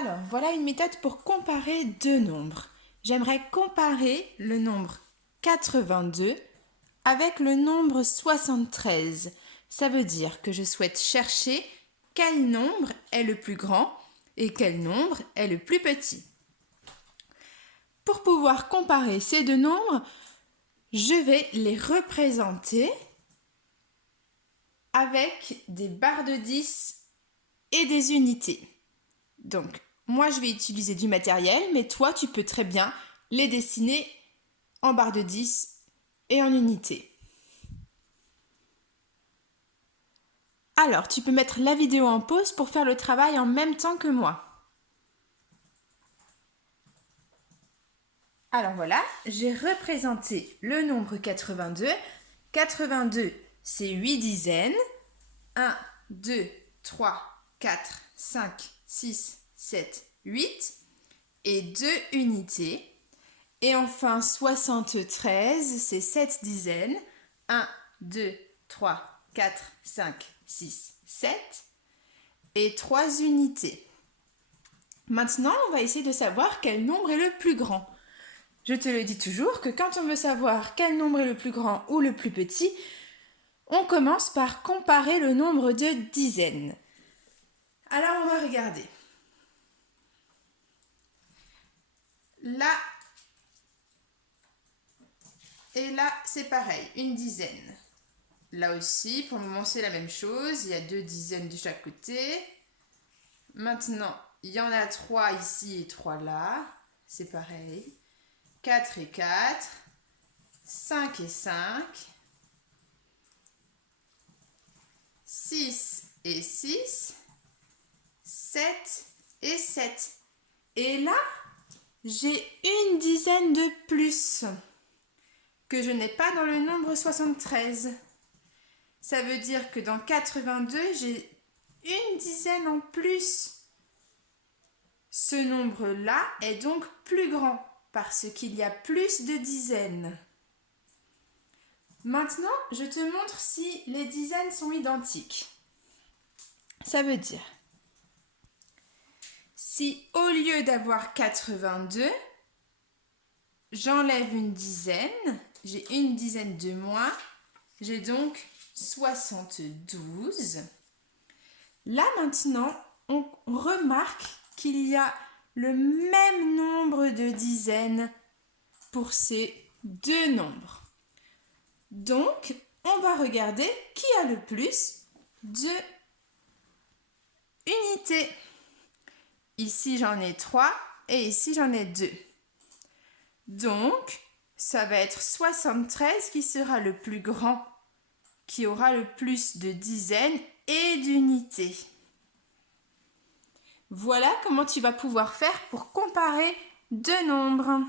Alors, voilà une méthode pour comparer deux nombres. J'aimerais comparer le nombre 82 avec le nombre 73. Ça veut dire que je souhaite chercher quel nombre est le plus grand et quel nombre est le plus petit. Pour pouvoir comparer ces deux nombres, je vais les représenter avec des barres de 10 et des unités. Donc, moi, je vais utiliser du matériel, mais toi, tu peux très bien les dessiner en barres de 10 et en unités. Alors, tu peux mettre la vidéo en pause pour faire le travail en même temps que moi. Alors voilà, j'ai représenté le nombre 82. 82, c'est 8 dizaines. 1, 2, 3, 4, 5, 6, 7, 8 et 2 unités. Et enfin 73, c'est 7 dizaines. 1, 2, 3, 4, 5, 6, 7 et 3 unités. Maintenant, on va essayer de savoir quel nombre est le plus grand. Je te le dis toujours que quand on veut savoir quel nombre est le plus grand ou le plus petit, on commence par comparer le nombre de dizaines. Alors on va regarder. Là et là, c'est pareil, une dizaine. Là aussi, pour le moment, c'est la même chose. Il y a 2 dizaines de chaque côté. Maintenant, il y en a 3 ici et 3 là. C'est pareil. 4 et 4. 5 et 5. 6 et 6. 7 et 7. Et là, j'ai une dizaine de plus que je n'ai pas dans le nombre 73. Ça veut dire que dans 82, j'ai une dizaine en plus. Ce nombre-là est donc plus grand parce qu'il y a plus de dizaines. Maintenant, je te montre si les dizaines sont identiques. Ça veut dire, si au lieu d'avoir 82, j'enlève une dizaine, j'ai une dizaine de moins, j'ai donc 72. Là maintenant, on remarque qu'il y a le même nombre de dizaines pour ces deux nombres. Donc, on va regarder qui a le plus de unités. Ici, j'en ai 3 et ici, j'en ai 2. Donc, ça va être 73 qui sera le plus grand, qui aura le plus de dizaines et d'unités. Voilà comment tu vas pouvoir faire pour comparer deux nombres.